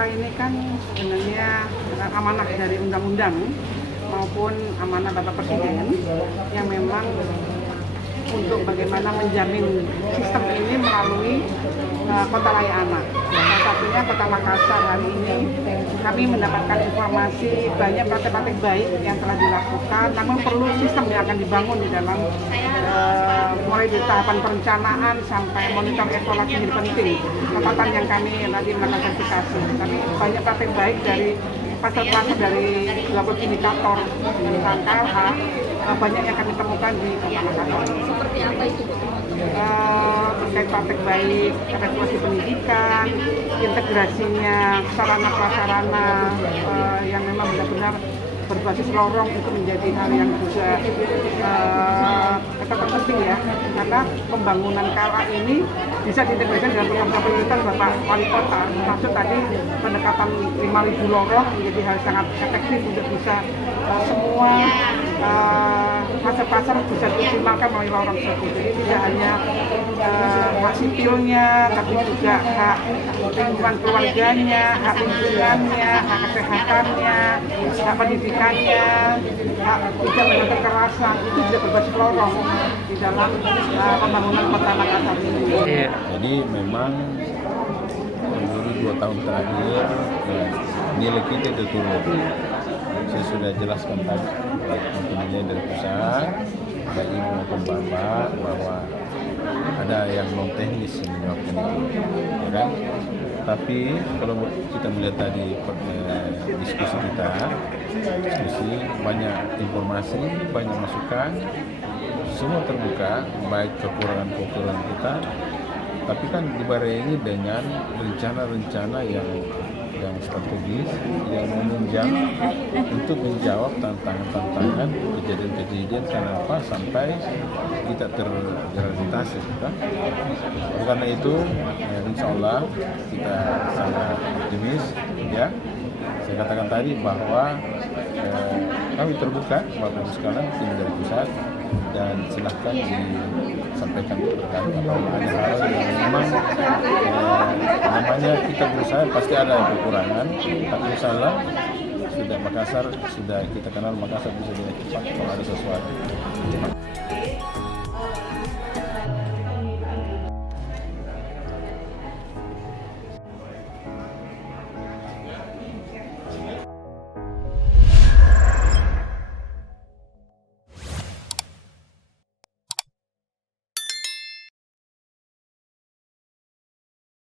KA ini kan sebenarnya amanah dari undang-undang maupun amanah Bapak Presiden yang memang untuk bagaimana menjamin sistem ini melalui Kota Layak Anak. Salah satunya Kota Makassar. Hari ini kami mendapatkan informasi banyak praktek-praktek baik yang telah dilakukan, namun perlu sistem yang akan dibangun di dalam mulai dari tahapan perencanaan sampai monitor evaluasi menjadi penting. Catatan yang kami nanti melakukan verifikasi. Kami banyak praktek baik dari pasar-pasar dari beberapa indikator tentang KLH, banyak yang kami temukan di Kota Makassar. Seperti apa itu Bu? Terkait praktek baik, evaluasi pendidikan, integrasinya sarana prasarana yang memang benar-benar berbasis lorong itu menjadi hal yang juga tetap penting ya, karena pembangunan KLA ini bisa diintegrasikan dalam program prioritas Bapak Wali Kota, termasuk tadi pendekatan 5.000 lorong menjadi hal sangat efektif untuk bisa semua pasar-pasar bisa dioptimalkan melalui lorong tersebut. Jadi tidak hanya hak sipilnya, tapi juga hak lingkungan keluarganya, hak lingkungannya, hak kesehatannya, hak pendidikannya, hak tidak melakukan kekerasan, itu juga berbasis lorong di dalam pembangunan Kota Makassar ini. Jadi memang menurut 2 tahun terakhir nilai kita itu turun. Saya sudah jelaskan tadi penilaian dari pusat, baik ibu maupun bapak, bahwa ada yang non teknis menyebabkan itu, ya kan? Tapi kalau kita melihat tadi diskusi banyak informasi, banyak masukan, semua terbuka, baik kekurangan kita, tapi kan dibarengi dengan rencana-rencana yang strategis, yang menunjang untuk menjawab tantangan-tantangan kejadian-kejadian kenapa sampai kita tergradasi. Oleh karena itu, insya Allah kita sangat optimis, ya. Saya katakan tadi bahwa kami terbuka, Bapak Ibu sekalian, tim dari pusat, dan silahkan disampaikan terkait apabila ada hal yang memang namanya kita berusaha pasti ada kekurangan, tapi insya Allah sudah Makassar, sudah kita kenal Makassar bisa dengan cepat kalau ada sesuatu.